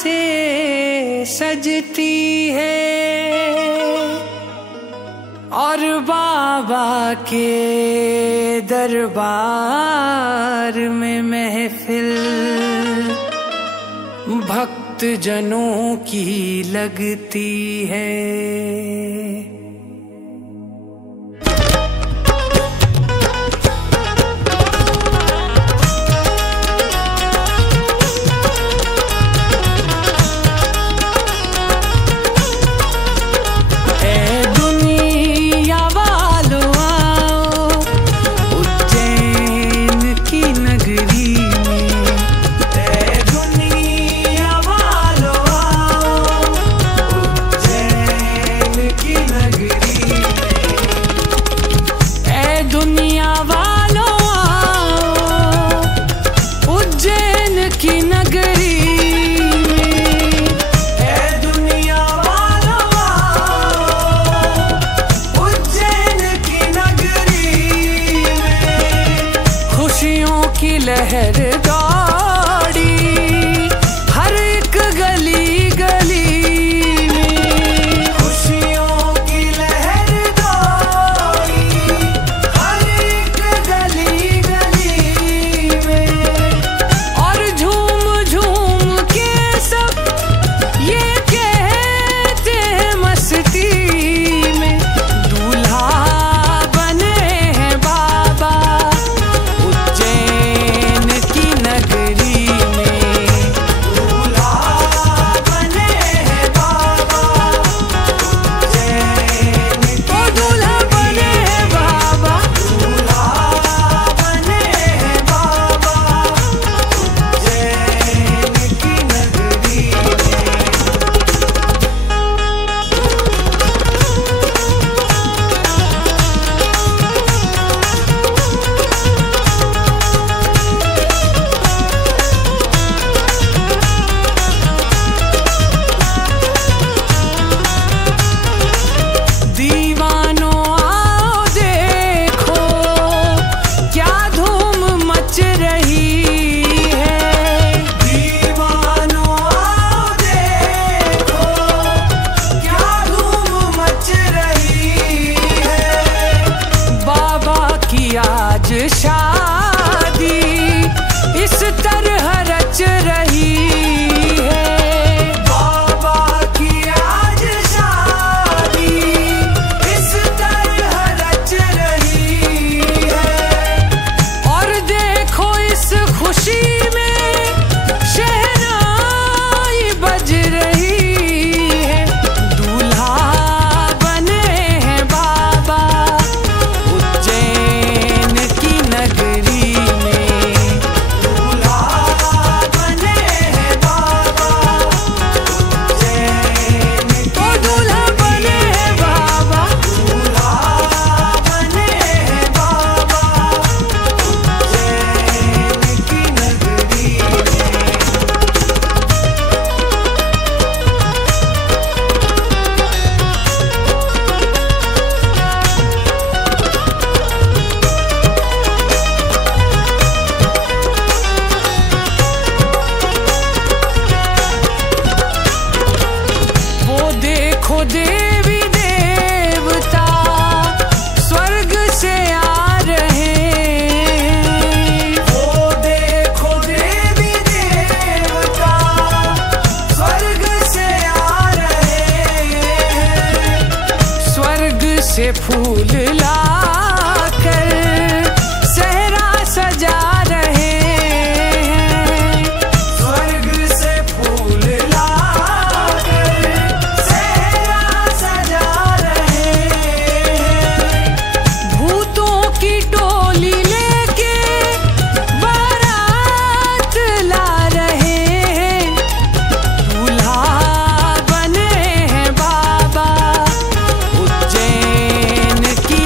से सजती है और बाबा के दरबार में महफिल भक्त जनों की लगती है। लहर दौड़ी हर एक गली गली में, खुशियों की लहर दौड़ी हर एक गली गली में। और झूम झूम के सब ये कहते हैं मस्ती में, दूल्हा बने हैं बाबा शादी इस तरह रच रही है। बाबा की आज शादी इस तरह रच रही है। और देखो इस खुशी में शहनाई बज रही है। दूल्हा बने हैं बाबा उज्जैन की नगरी में, दूल्हा बने हैं बाबा उज्जैन की, ओ दूल्हा बने हैं बाबा, दूल्हा बने हैं बाबा उज्जैन की नगरी में। देखो देवी देवता स्वर्ग से आ रहे हैं। वो देखो देवी देवता स्वर्ग से आ रहे हैं। स्वर्ग से फूल लाकर सहरा सजा रहे हैं। स्वर्ग से फूल की टोली लेके बारात ला रहे हैं। दूल्हा बने हैं बाबा उज्जैन की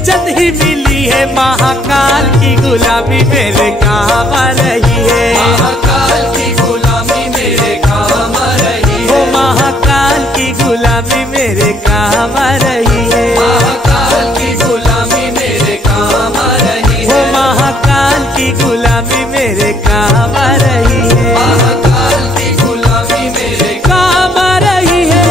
इज्जत ही मिली है, महाकाल की गुलामी मेरे काम आ रही है। महाकाल की गुलामी मेरे काम आ रही है। वो महाकाल की गुलामी मेरे काम आ रही है। महाकाल की गुलामी मेरे काम आ रही वो है। महाकाल की गुलामी मेरे काम आ रही है। महाकाल की गुलामी मेरे काम आ रही है।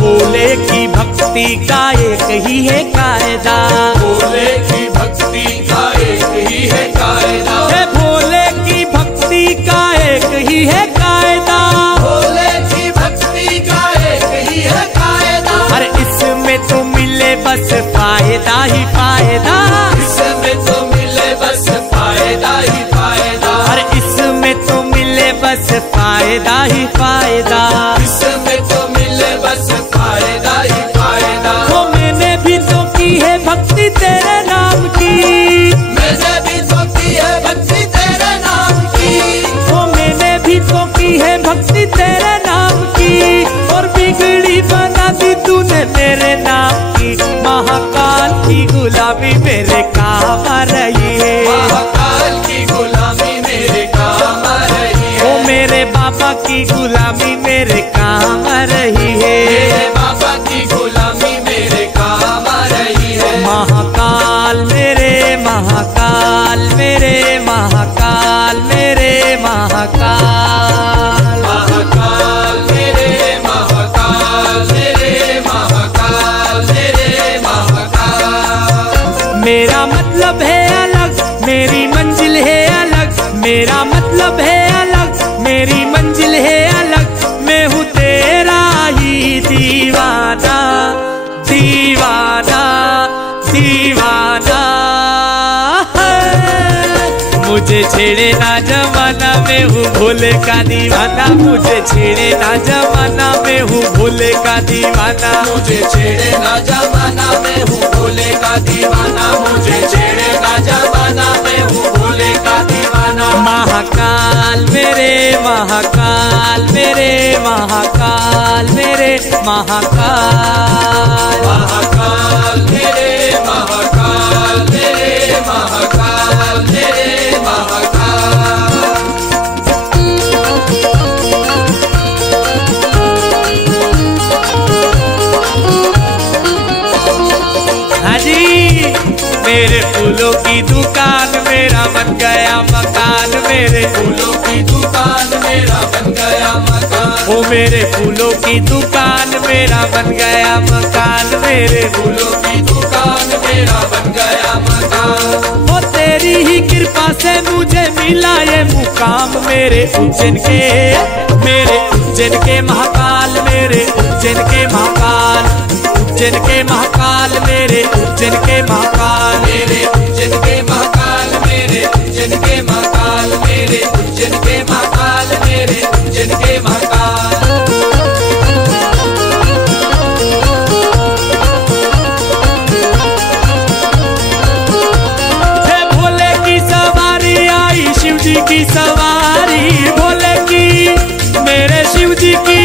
भोले की भक्ति का एक ही है कायदा। भोले की भक्ति का एक ही है कायदा। हे भोले की भक्ति का एक ही है कायदा। भोले की भक्ति का एक ही है कायदा। अरे इसमें तो मिले बस फायदा ही फायदा। इसमें तो मिले बस फायदा ही फायदा। अरे इसमें तो मिले बस फायदा ही फायदा। इसमें तो मिले बस फायदा ही फायदा। वो मैंने भी तो की है भक्ति तेरे नाम की। मैंने भी तो की है भक्ति तेरे नाम की। वो मैंने भी तो की है भक्ति तेरे नाम की। और बिगड़ी बना दी तूने मेरे नाम की। महाकाल की गुलामी मेरे काम आ रही है। महाकाल की गुलामी मेरे काम आ रही है। वो मेरे बाबा की गुलामी मेरे काम आ रही है। मेरे बाबा की गुलामी मेरे काम आ रही है। महाकाल मेरे महाकाल मेरे महाकाल मेरे महाकाल। महाकाल मेरे महाकाल मेरे महाकाल मेरे महाकाल। मेरा मतलब है अलग, मेरी मंजिल है अलग। मेरा मतलब है अलग, मेरी मंजिल है अलग। मैं हूँ तेरा ही दीवाना, दीवाना, दीवाना। मुझे छेड़े ना जमाना, मैं हूँ भोले का दीवाना। मुझे छेड़े ना जमाना, मैं हूँ भोले का दीवाना। मुझे छेड़े ना जमाना, मैं हूँ भोले का दीवाना। मुझे छेड़े ना जमाना, मैं हूँ भोले का दीवाना। महाकाल मेरे महाकाल मेरे महाकाल मेरे महाकाल। महाकाल मेरे महाकाल मेरे महाकाल मेरे महाकाल। हाँ जी, मेरे फूलों की दुकान मेरा बन गया मकान। मेरे फूलों की दुकान मेरा बन गया मकान। ओ मेरे फूलों की दुकान मेरा बन गया मकान। मेरे फूलों की दुकान मेरा बन गया मकान। वो तेरी ही कृपा से मुझे मिला ये मुकाम। मेरे उज्जैन के महाकाल, मेरे उज्जैन के महाकाल, उज्जैन के महाकाल, मेरे उज्जैन के महाकाल। मेरे उज्जैन के महाकाल, मेरे उज्जैन के महाकाल, मेरे उज्जैन के महाकाल, मेरे उज्जैन के महाकाल। हे भोले की सवारी आई, शिव जी की सवारी। भोले की मेरे शिव जी की,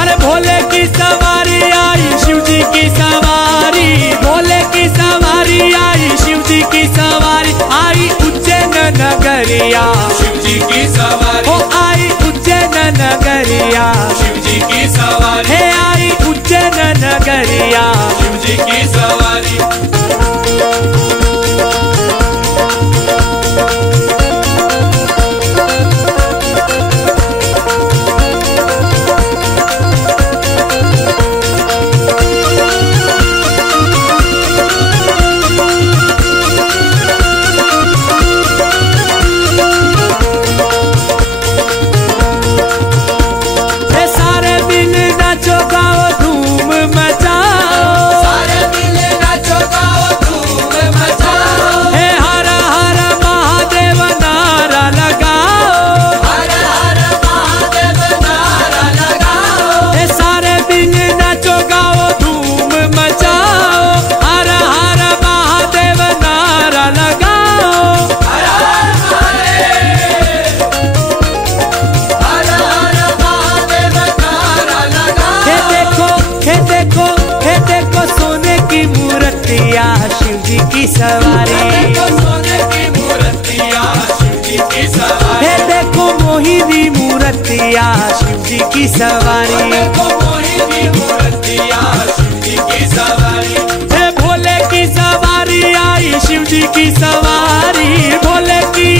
अरे भोले की सवारी आई, शिव जी की सवारी। भोले की सवारी आई, शिव जी की सवारी। आई उज्जैन नगरिया, शिव जी की सवारी। ओ आई उज्जैन नगरिया। शिव जी की सवारी। हे आई उज्जैन नगरिया। शिव जी की सवारी। हे सारे दिल नाचो गाओ धूम मचाओ। सारे दिल नाचो गाओ मूर्तिया शिव जी की सवारी। देखो मोहिनी मूर्तिया शिव जी की सवारी। हे भोले की सवारी आई शिव जी की सवारी, भोले की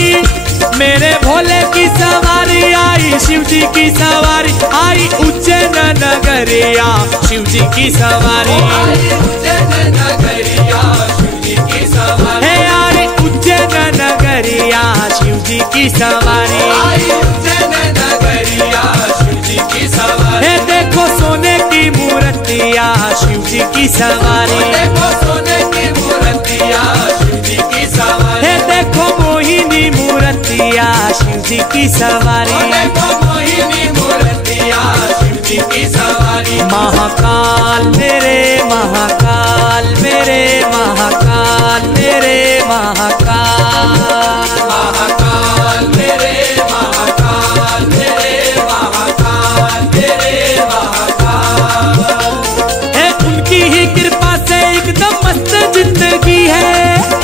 मेरे भोले की सवारी आई शिव जी की सवारी। आई उज्जैन नगरिया शिव जी की सवारी। आई उज्जैन नगरिया शिव जी की सवारी। हे आई उज्जैन नगरिया शिव जी की सवारी। आई उज्जैन नगरिया शिव जी की सवारी। हे देखो सोने की मूर्तिया शिव जी की सवारी। देखो सोने की मूर्तिया शिव जी की सवारी। हे देखो मोहिनी मूर्तिया शिव जी की सवारी। देखो मोहिनी मूर्तिया शिव जी की सवारी। महाकाल मेरे महाकाल मेरे महाकाल मेरे महाकाल। महाकाल मेरे महाकाल मेरे महाकाल मेरे महाकाल। है उनकी ही कृपा से एकदम मस्त जिंदगी है।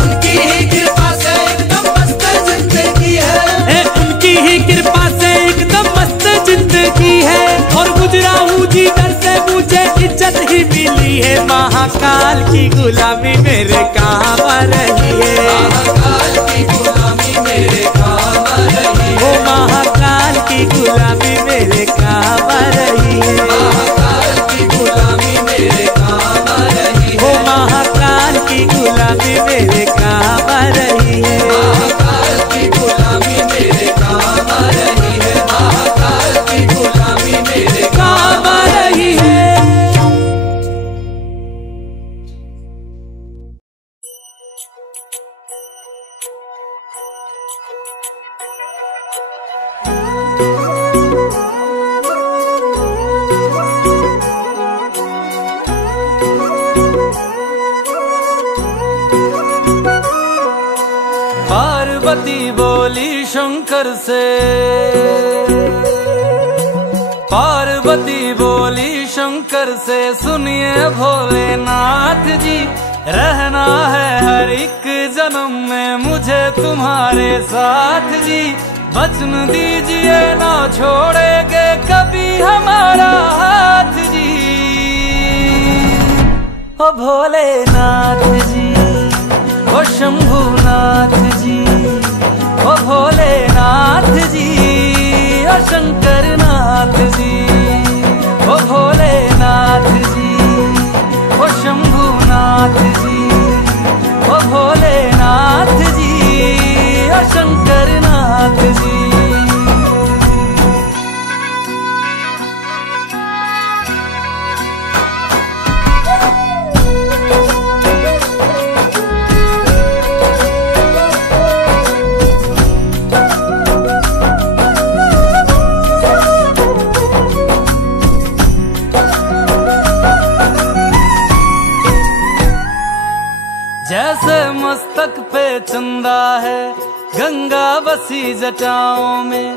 उनकी ही कृपा से एकदम मस्त जिंदगी है। उनकी ही कृपा से एकदम मस्त जिंदगी है। और गुजरा हूँ जी दर से मुझे इज्जत ही मिली है। महाकाल की गुलामी मेरे काम आ रही है। महाकाल की गुलामी मेरे काम आ रही है। ओ महाकाल की गुलामी मेरे काम आ रही है। महाकाल की गुलामी मेरे काम आ रही है। ओ महाकाल की गुलामी मेरे काम आ रही है। महाकाल की गुलामी मेरे काम आ रही है। महाकाल की गुलामी मेरे काम आ रही है। पार्वती बोली शंकर से, पार्वती बोली शंकर से, सुनिए भोलेनाथ जी, रहना है हर एक जन्म में मुझे तुम्हारे साथ जी। वचन दीजिए ना छोड़ेंगे कभी हमारा हाथ जी। ओ भोलेनाथ जी, ओ शंभुनाथ जी, ओ भोलेनाथ जी, ओ शंकरनाथ जी, ओ भोलेनाथ जी, ओ शंभुनाथ जी, ओ भोलेनाथ जी, ओ शंकरनाथ जी। जैसे मस्तक पे चंदा है गंगा बसी जटाओं में,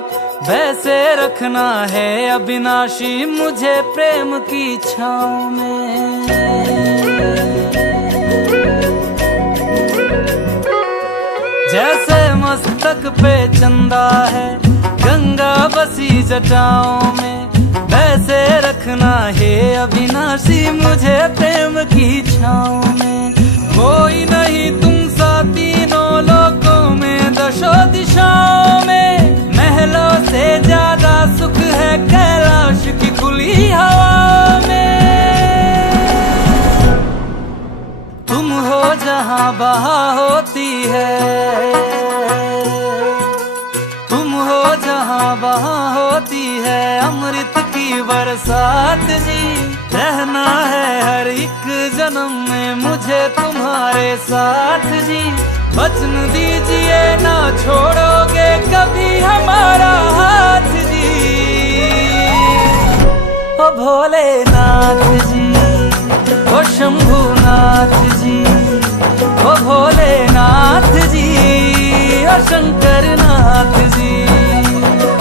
वैसे रखना है अविनाशी मुझे प्रेम की छाँव में। जैसे मस्तक पे चंदा है गंगा बसी जटाओं में, वैसे रखना है अविनाशी मुझे प्रेम की छाँव में। कोई नहीं तुम सा तीनों लोकों में दशों दिशाओं में, महलों से ज्यादा सुख है कैलाश की खुली हवा में। तुम हो जहाँ बहा होती है, तुम हो जहाँ बहा होती है अमृत की बरसात जी। रहना है हर एक जन्म में मुझे तुम्हारे साथ जी। वचन दीजिए ना छोड़ोगे कभी हमारा हाथ जी। ओ भोलेनाथ जी, ओ शंभुनाथ जी, ओ भोलेनाथ जी, ओ शंकरनाथ जी,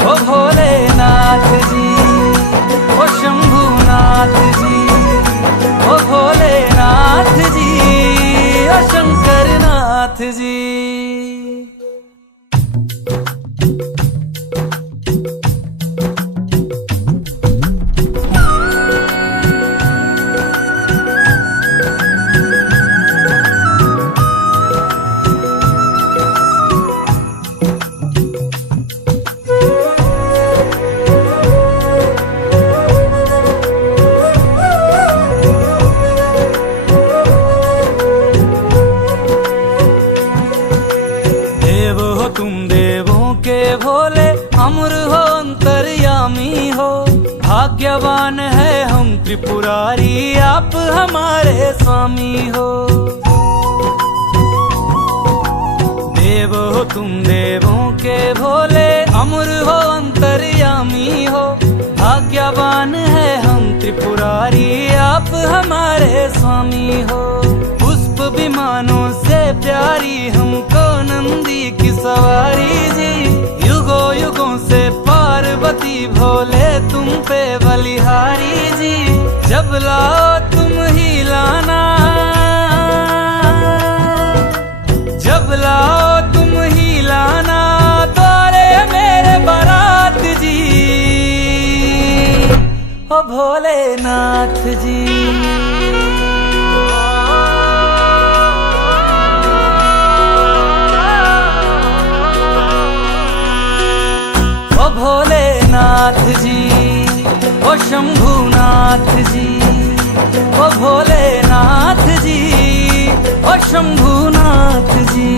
ओ भोलेनाथ जी, ओ शंभुनाथ जी, ओ भोलेनाथ जी, ओ शंकरनाथ जी। तुम देवों के भोले, अमर हो अंतर्यामी हो। भाग्यवान है हम त्रिपुरारी, आप हमारे स्वामी हो। देव हो तुम देवों के भोले, अमर हो अंतर्यामी हो। भाग्यवान है हम त्रिपुरारी, आप हमारे स्वामी हो। पुष्प विमानों से प्यारी हमको नंदी की सवारी जी। युगों युगों से पार्वती भोले तुम पे बलिहारी जी। जब लाओ तुम ही लाना, जब लाओ तुम ही लाना, द्वारे मेरे बारात जी। ओ भोलेनाथ जी, ओ भोलेनाथ जी, ओ शंभुनाथ जी, ओ भोलेनाथ जी, ओ शंभुनाथ जी।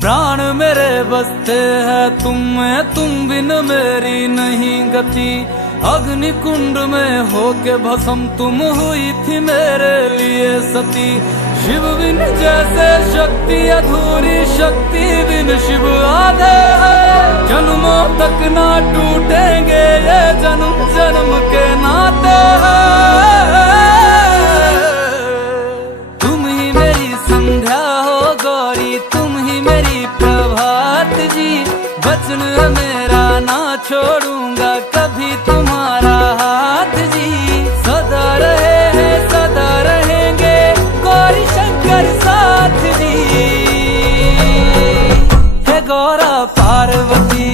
प्राण मेरे बसते हैं तुम में, तुम बिन मेरी नहीं गति। अग्नि कुंड में होके भस्म तुम हुई थी मेरे लिए सती। शिव बिन जैसे शक्ति अधूरी, शक्ति बिन शिव आधे है। जन्मों तक ना टूटेंगे ये जन्म जन्म के नाते हैं। तुम ही मेरी संध्या हो गौरी, तुम ही मेरी प्रभात जी। वचन मेरा ना छोड़ूंगा कभी तुम्हारा हाथ जी। सदा रहे हैं सदा रहेंगे गौरी शंकर साथ जी। हे गौरा पार्वती,